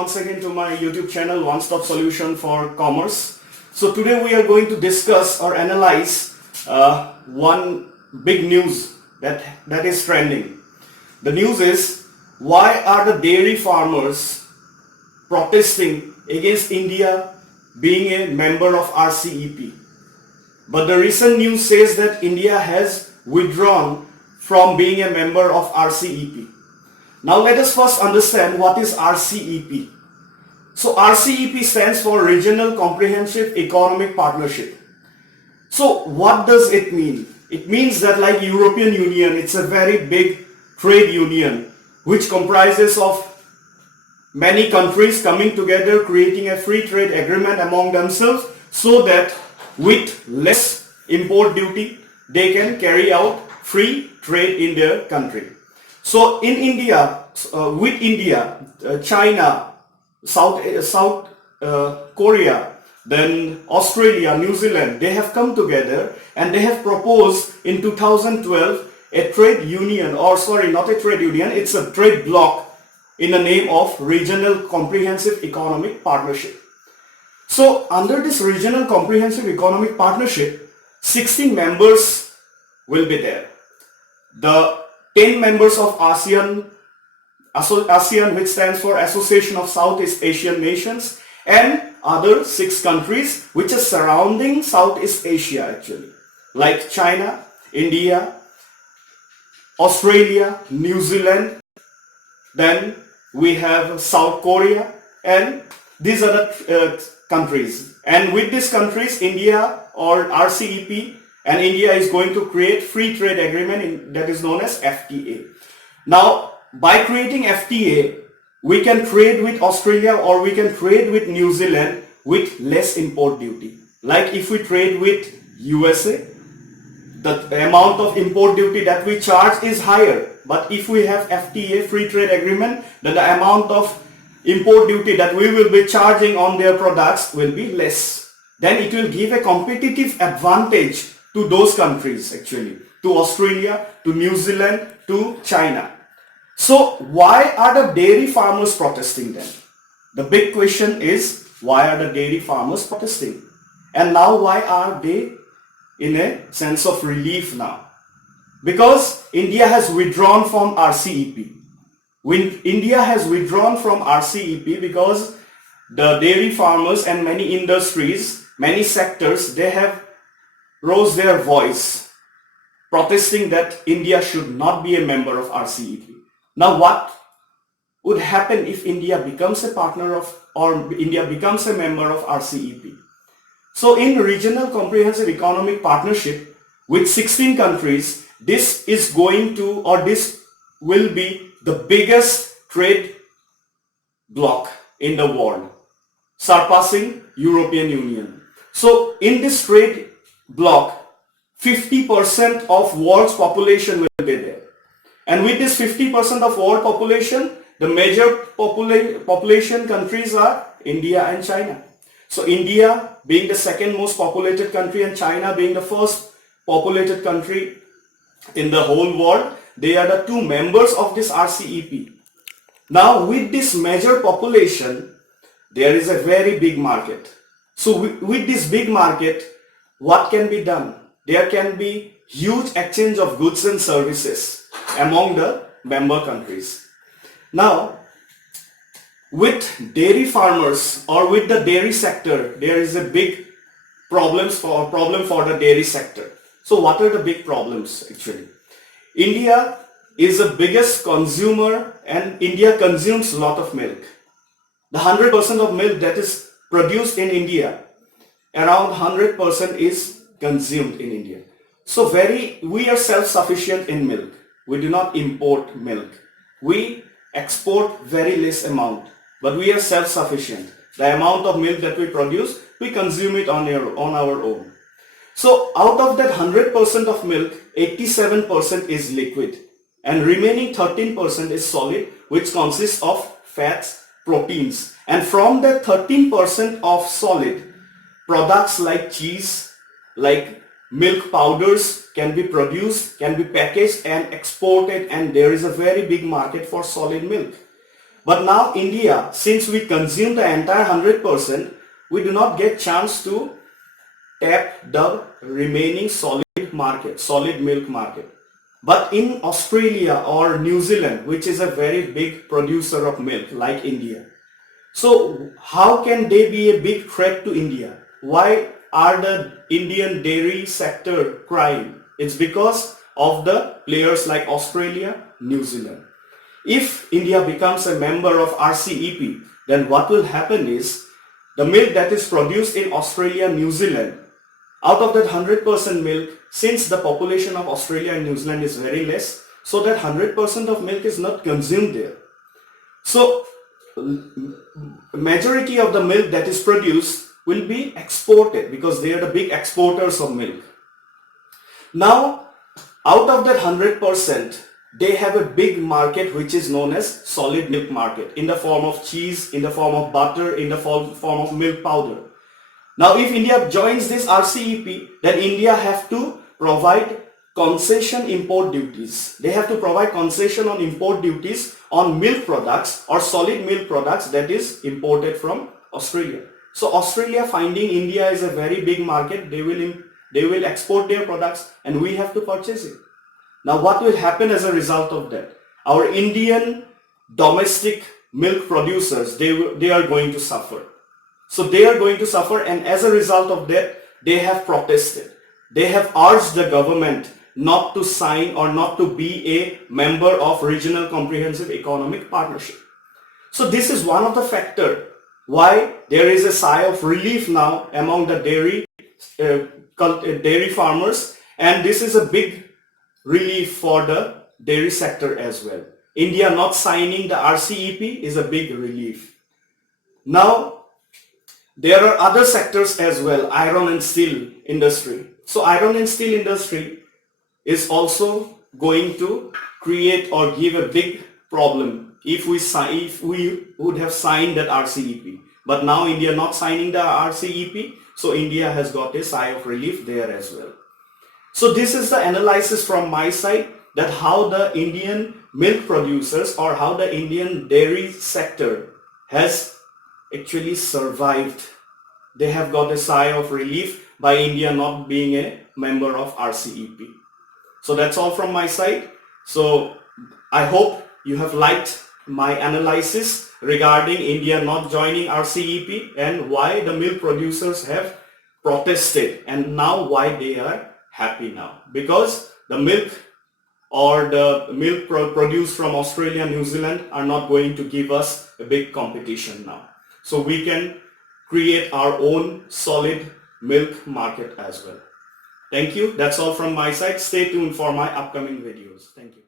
once again to my YouTube channel, One Stop Solution for Commerce. So today we are going to discuss or analyze one big news that is trending. The news is, why are the dairy farmers protesting against India being a member of RCEP? But the recent news says that India has withdrawn from being a member of RCEP. Now let us first understand what is RCEP. So RCEP stands for Regional Comprehensive Economic Partnership. So what does it mean? It means that, like European Union, it's a very big trade union which comprises of many countries coming together, creating a free trade agreement among themselves, so that with less import duty they can carry out free trade in their country. So in India, with India, China, South Korea, then Australia, New Zealand, they have come together and they have proposed in 2012 a trade union, or sorry, not a trade union, it's a trade bloc in the name of Regional Comprehensive Economic Partnership. So under this Regional Comprehensive Economic Partnership, 16 members will be there. The 10 members of ASEAN, which stands for Association of Southeast Asian Nations, and other 6 countries which are surrounding Southeast Asia actually, like China, India, Australia, New Zealand, then we have South Korea, and these are the countries. And with these countries, India or RCEP, and India is going to create free trade agreement that is known as FTA. Now, by creating FTA, we can trade with Australia or we can trade with New Zealand with less import duty. Like if we trade with USA, the amount of import duty that we charge is higher. But if we have FTA, free trade agreement, then the amount of import duty that we will be charging on their products will be less. Then it will give a competitive advantage to those countries actually, to Australia, to New Zealand, to China. So why are the dairy farmers protesting then? The big question is, why are the dairy farmers protesting? And now why are they in a sense of relief now? Because India has withdrawn from RCEP. When India has withdrawn from RCEP, because the dairy farmers and many industries, many sectors, they have rose their voice protesting that India should not be a member of RCEP. Now what would happen if India becomes a partner of, or India becomes a member of RCEP? So in Regional Comprehensive Economic Partnership with 16 countries, this is going to, or this will be the biggest trade bloc in the world, surpassing European Union. So in this trade bloc, 50% of world's population will be there. And with this 50% of world population, the major population countries are India and China. So India being the second most populated country and China being the first populated country in the whole world, they are the 2 members of this RCEP. Now with this major population, there is a very big market. So with this big market, what can be done? There can be huge exchange of goods and services among the member countries. Now, with dairy farmers or with the dairy sector, there is a big problem for the dairy sector. So what are the big problems actually? India is the biggest consumer and India consumes a lot of milk. The 100% of milk that is produced in India, around 100% is consumed in India. So we are self-sufficient in milk. We do not import milk. We export very less amount, but we are self-sufficient. The amount of milk that we produce, we consume it on our own. So out of that 100% of milk, 87% is liquid and remaining 13% is solid, which consists of fats, proteins. And from that 13% of solid, products like cheese, like milk powders can be produced, can be packaged and exported, and there is a very big market for solid milk. But now India, since we consume the entire 100%, we do not get chance to tap the remaining solid market, solid milk market. But in Australia or New Zealand, which is a very big producer of milk like India, so how can they be a big threat to India? Why are the Indian dairy sector crying? It's because of the players like Australia, New Zealand. If India becomes a member of RCEP, then what will happen is the milk that is produced in Australia, New Zealand, out of that 100% milk, since the population of Australia and New Zealand is very less, so that 100% of milk is not consumed there. So majority of the milk that is produced will be exported because they are the big exporters of milk. Now, out of that 100%, they have a big market which is known as solid milk market in the form of cheese, in the form of butter, in the form of milk powder. Now, if India joins this RCEP, then India have to provide concession import duties. They have to provide concession on import duties on milk products or solid milk products that is imported from Australia. So Australia, finding India is a very big market, they will export their products and we have to purchase it. Now what will happen as a result of that? Our Indian domestic milk producers, they are going to suffer. So they are going to suffer, and as a result of that, they have protested. They have urged the government not to sign or not to be a member of Regional Comprehensive Economic Partnership. So this is one of the factors why there is a sigh of relief now among the dairy farmers, and this is a big relief for the dairy sector as well. India not signing the RCEP is a big relief. Now, there are other sectors as well, iron and steel industry. So iron and steel industry is also going to create or give a big problem if we would have signed that RCEP. But now India not signing the RCEP, so India has got a sigh of relief there as well. So this is the analysis from my side, that how the Indian milk producers or how the Indian dairy sector has actually survived. They have got a sigh of relief by India not being a member of RCEP. So that's all from my side. So I hope you have liked my analysis regarding India not joining RCEP and why the milk producers have protested and now why they are happy now. Because the milk or the milk produced from Australia and New Zealand are not going to give us a big competition now. So we can create our own solid milk market as well. Thank you. That's all from my side. Stay tuned for my upcoming videos. Thank you.